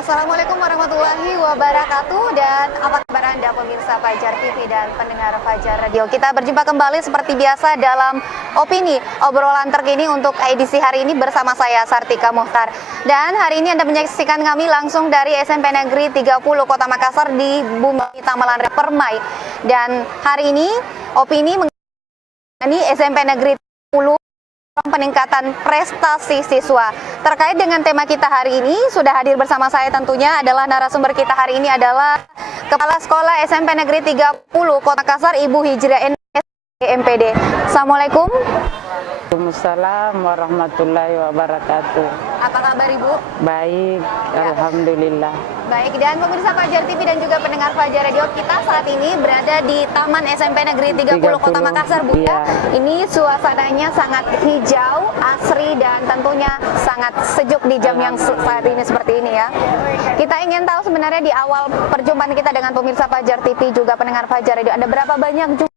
Assalamualaikum warahmatullahi wabarakatuh. Dan apa kabar Anda pemirsa Fajar TV dan pendengar Fajar Radio. Kita berjumpa kembali seperti biasa dalam opini obrolan terkini untuk edisi hari ini bersama saya Sartika Muhtar. Dan hari ini Anda menyaksikan kami langsung dari SMP Negeri 30 Kota Makassar di Bumi Tamalan Permai. Dan hari ini opini mengenai SMP Negeri 30 peningkatan prestasi siswa. Terkait dengan tema kita hari ini, sudah hadir bersama saya tentunya adalah narasumber kita hari ini adalah Kepala Sekolah SMP Negeri 30 Kota Makassar, Ibu Hijriah MPD. Assalamualaikum. Waalaikumsalam warahmatullahi wabarakatuh. Apa kabar Ibu? Baik, alhamdulillah. Baik, dan pemirsa Fajar TV dan juga pendengar Fajar Radio, kita saat ini berada di Taman SMP Negeri 30 Kota Makassar, Bu. Iya. Ini suasananya sangat hijau, asri, dan tentunya sangat sejuk di jam yang saat ini seperti ini ya. Kita ingin tahu sebenarnya di awal perjumpaan kita dengan pemirsa Fajar TV juga pendengar Fajar Radio, ada berapa banyak jumlah?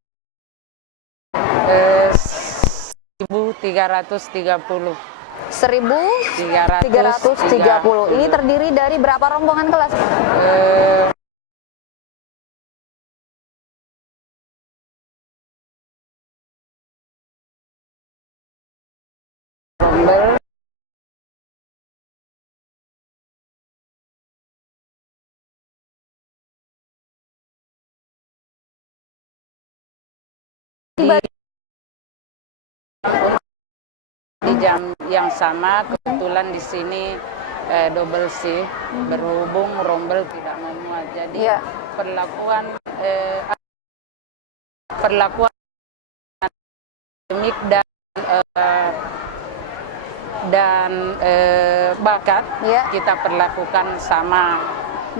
1330. 1330. Ini terdiri dari berapa rombongan kelas? Rombel di jam yang sama, kebetulan di sini double shift, berhubung rombel tidak memuat, jadi perlakuan akademik dan bakat kita perlakukan sama.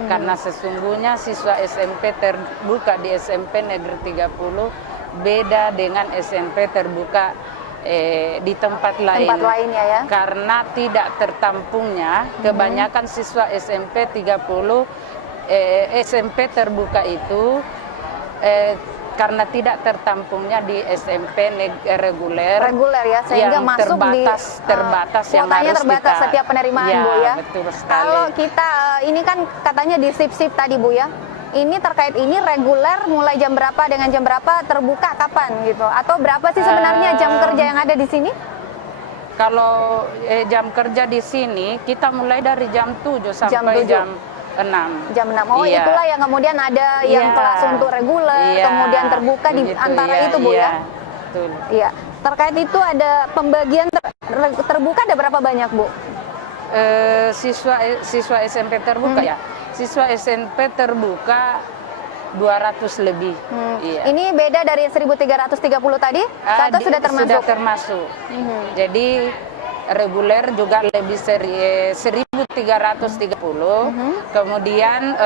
Karena sesungguhnya siswa SMP terbuka di SMP Negeri 30 beda dengan SMP terbuka di tempat lainnya ya. Karena tidak tertampungnya kebanyakan siswa SMP 30 SMP terbuka itu karena tidak tertampungnya di SMP reguler ya, sehingga yang masuk terbatas yang harus terbatas setiap penerimaan ya, Bu ya. Betul sekali. Kalau kita ini kan katanya di sip-sip tadi Bu ya. Ini terkait ini reguler mulai jam berapa dengan jam berapa, terbuka kapan gitu? Atau berapa sih sebenarnya jam kerja yang ada di sini? Kalau jam kerja di sini kita mulai dari jam 7 sampai jam 6. Jam 6. Oh, iya. Itulah yang kemudian ada yang kelas untuk reguler, kemudian terbuka di antara itu Bu ya. Betul. Iya. Terkait itu ada pembagian terbuka ada berapa banyak Bu? Siswa SMP terbuka ya. Siswa SMP terbuka 200 lebih. Iya. Ini beda dari 1330 tadi? Atau sudah termasuk? Sudah termasuk. Jadi reguler juga lebih 1330. Kemudian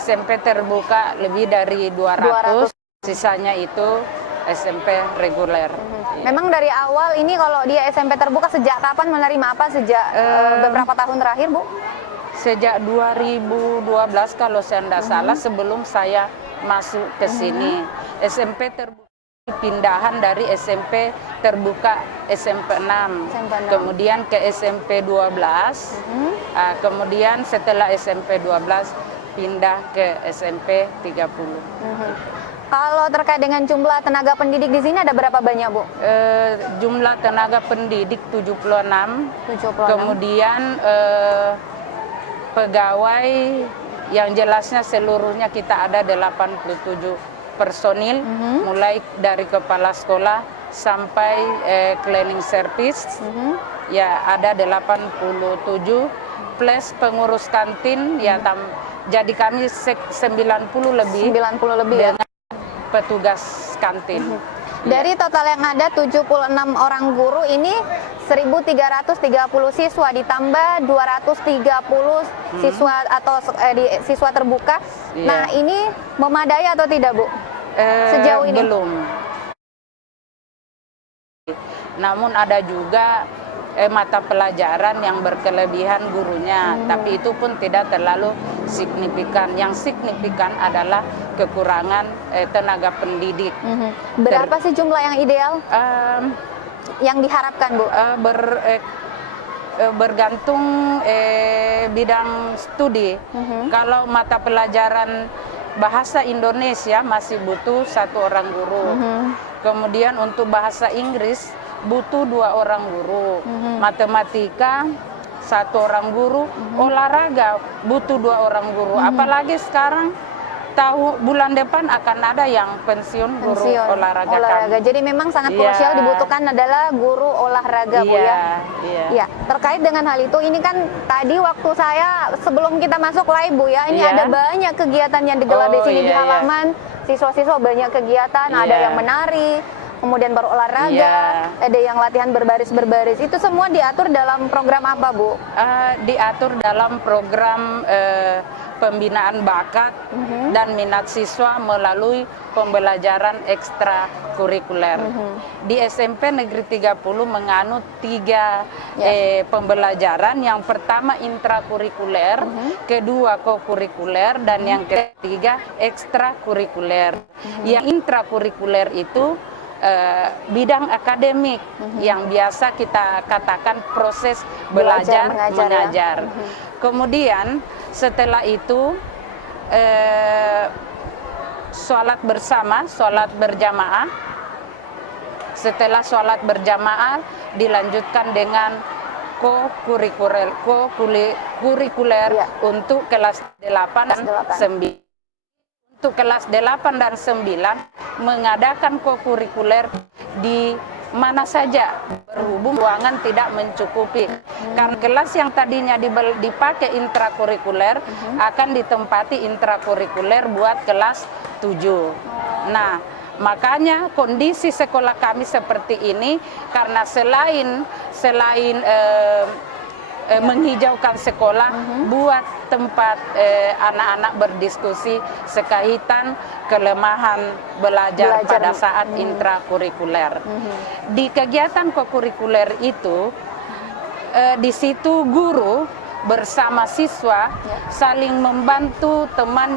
SMP terbuka lebih dari 200. Sisanya itu SMP reguler. Memang dari awal ini kalau dia SMP terbuka sejak kapan menerima apa? Sejak beberapa tahun terakhir Bu? Sejak 2012 kalau saya tidak salah, sebelum saya masuk ke sini. SMP terbuka pindahan dari SMP terbuka SMP 6, kemudian ke SMP 12, kemudian setelah SMP 12 pindah ke SMP 30. Kalau terkait dengan jumlah tenaga pendidik di sini ada berapa banyak Bu? Jumlah tenaga pendidik 76. Kemudian pegawai yang jelasnya seluruhnya kita ada 87 personil, mulai dari kepala sekolah sampai cleaning service, ya ada 87 plus pengurus kantin ya jadi kami 90 lebih ya. Dengan petugas kantin. Dari total yang ada 76 orang guru, ini 1330 siswa ditambah 230 siswa atau siswa terbuka. Nah, ini memadai atau tidak, Bu? Sejauh ini belum. Namun ada juga mata pelajaran yang berkelebihan gurunya, tapi itu pun tidak terlalu signifikan. Yang signifikan adalah kekurangan tenaga pendidik. Berapa sih jumlah yang ideal? Yang diharapkan, Bu? bergantung bidang studi. Kalau mata pelajaran bahasa Indonesia masih butuh 1 orang guru. Kemudian untuk bahasa Inggris butuh 2 orang guru. Matematika 1 orang guru. Olahraga butuh 2 orang guru. Apalagi sekarang bulan depan akan ada yang pensiun guru olahraga kami. Jadi memang sangat krusial dibutuhkan adalah guru olahraga, Bu ya. Iya. Terkait dengan hal itu, ini kan tadi waktu saya sebelum kita masuk live, Bu ya, ini ada banyak kegiatan yang digelar di sini di halaman. Siswa-siswa banyak kegiatan, ada yang menari, kemudian berolahraga, ada yang latihan berbaris-berbaris. Itu semua diatur dalam program apa, Bu? Diatur dalam program pembinaan bakat dan minat siswa melalui pembelajaran ekstrakurikuler. Di SMP Negeri 30 menganut 3 pembelajaran. Yang pertama intrakurikuler, kedua kokurikuler, dan yang ketiga ekstrakurikuler. Yang intrakurikuler itu bidang akademik yang biasa kita katakan proses belajar mengajar. Kemudian setelah itu sholat bersama, sholat berjamaah. Setelah sholat berjamaah dilanjutkan dengan kokurikuler untuk kelas 8 dan 9. Untuk kelas 8 dan 9 mengadakan kokurikuler di mana saja berhubung ruangan tidak mencukupi. Karena kelas yang tadinya dipakai intrakurikuler akan ditempati intrakurikuler buat kelas 7. Nah, makanya kondisi sekolah kami seperti ini karena selain menghijaukan sekolah, buat tempat anak-anak berdiskusi sekaitan kelemahan belajar pada saat intrakurikuler. Di kegiatan kokurikuler itu, di situ guru bersama siswa saling membantu teman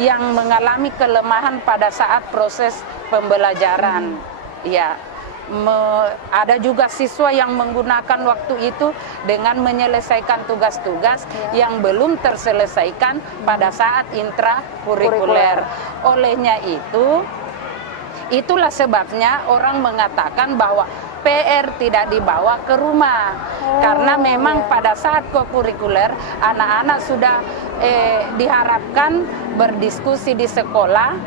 yang mengalami kelemahan pada saat proses pembelajaran. Ya. Ada juga siswa yang menggunakan waktu itu dengan menyelesaikan tugas-tugas yang belum terselesaikan pada saat intrakurikuler. Olehnya itulah sebabnya orang mengatakan bahwa PR tidak dibawa ke rumah. Karena memang pada saat kokurikuler anak-anak sudah diharapkan berdiskusi di sekolah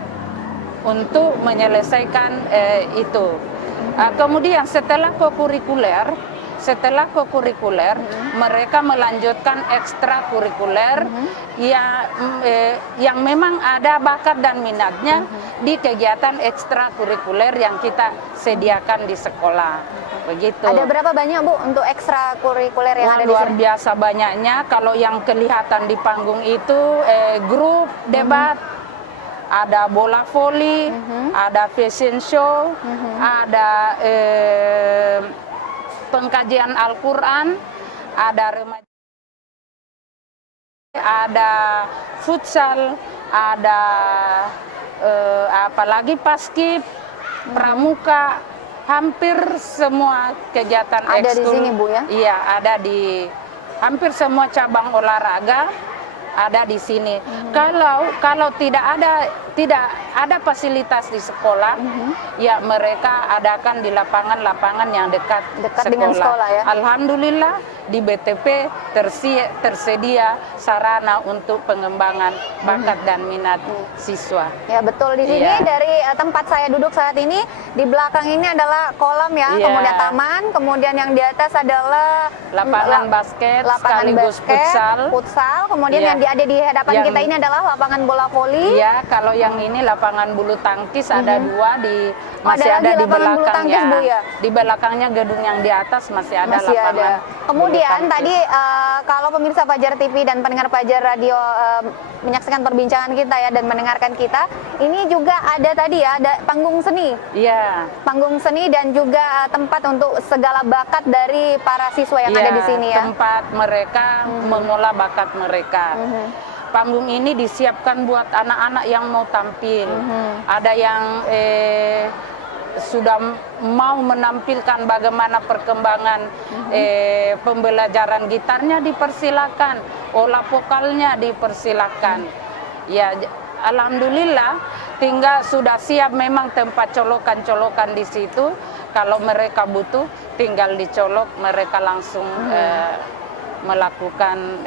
untuk menyelesaikan itu. Kemudian setelah kokurikuler mereka melanjutkan ekstrakurikuler yang memang ada bakat dan minatnya di kegiatan ekstrakurikuler yang kita sediakan di sekolah. Begitu. Ada berapa banyak, Bu, untuk ekstrakurikuler yang ada di sini? Luar biasa banyaknya. Kalau yang kelihatan di panggung itu grup debat, ada bola voli, ada fashion show, ada pengkajian Al-Quran, ada remaja, ada futsal, ada apalagi paskib, pramuka, hampir semua kegiatan ada ekskul. Di sini, Bu ya? Iya, ada di hampir semua cabang olahraga. Ada di sini. Kalau tidak ada fasilitas di sekolah, ya mereka adakan di lapangan-lapangan yang dekat sekolah. Dengan sekolah ya. Alhamdulillah di BTP tersedia sarana untuk pengembangan bakat dan minat siswa. Ya betul, di sini dari tempat saya duduk saat ini, di belakang ini adalah kolam ya, kemudian taman, kemudian yang di atas adalah lapangan basket, sekaligus futsal, kemudian yang ada di hadapan kita ini adalah lapangan bola voli. Iya, kalau yang ini lapangan bulu tangkis ada 2 masih ada di belakangnya. Di belakangnya gedung yang di atas masih ada lapangan. Kemudian tadi kalau pemirsa Fajar TV dan pendengar Fajar Radio menyaksikan perbincangan kita ya dan mendengarkan kita, ini juga ada tadi ya, ada panggung seni. Iya. Panggung seni dan juga tempat untuk segala bakat dari para siswa yang ada di sini ya. Tempat mereka mengolah bakat mereka. Panggung ini disiapkan buat anak-anak yang mau tampil. Ada yang sudah mau menampilkan bagaimana perkembangan pembelajaran gitarnya, dipersilakan, olah vokalnya dipersilakan. Ya, alhamdulillah, tinggal sudah siap memang tempat colokan-colokan di situ. Kalau mereka butuh, tinggal dicolok, mereka langsung melakukan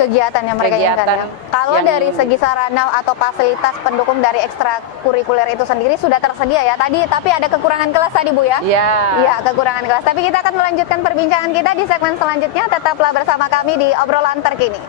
kegiatan yang mereka inginkan ya. Kalau dari segi sarana atau fasilitas pendukung dari ekstrakurikuler itu sendiri sudah tersedia ya tadi, tapi ada kekurangan kelas tadi Bu ya? Iya, kekurangan kelas. Tapi kita akan melanjutkan perbincangan kita di segmen selanjutnya. Tetaplah bersama kami di Obrolan Terkini.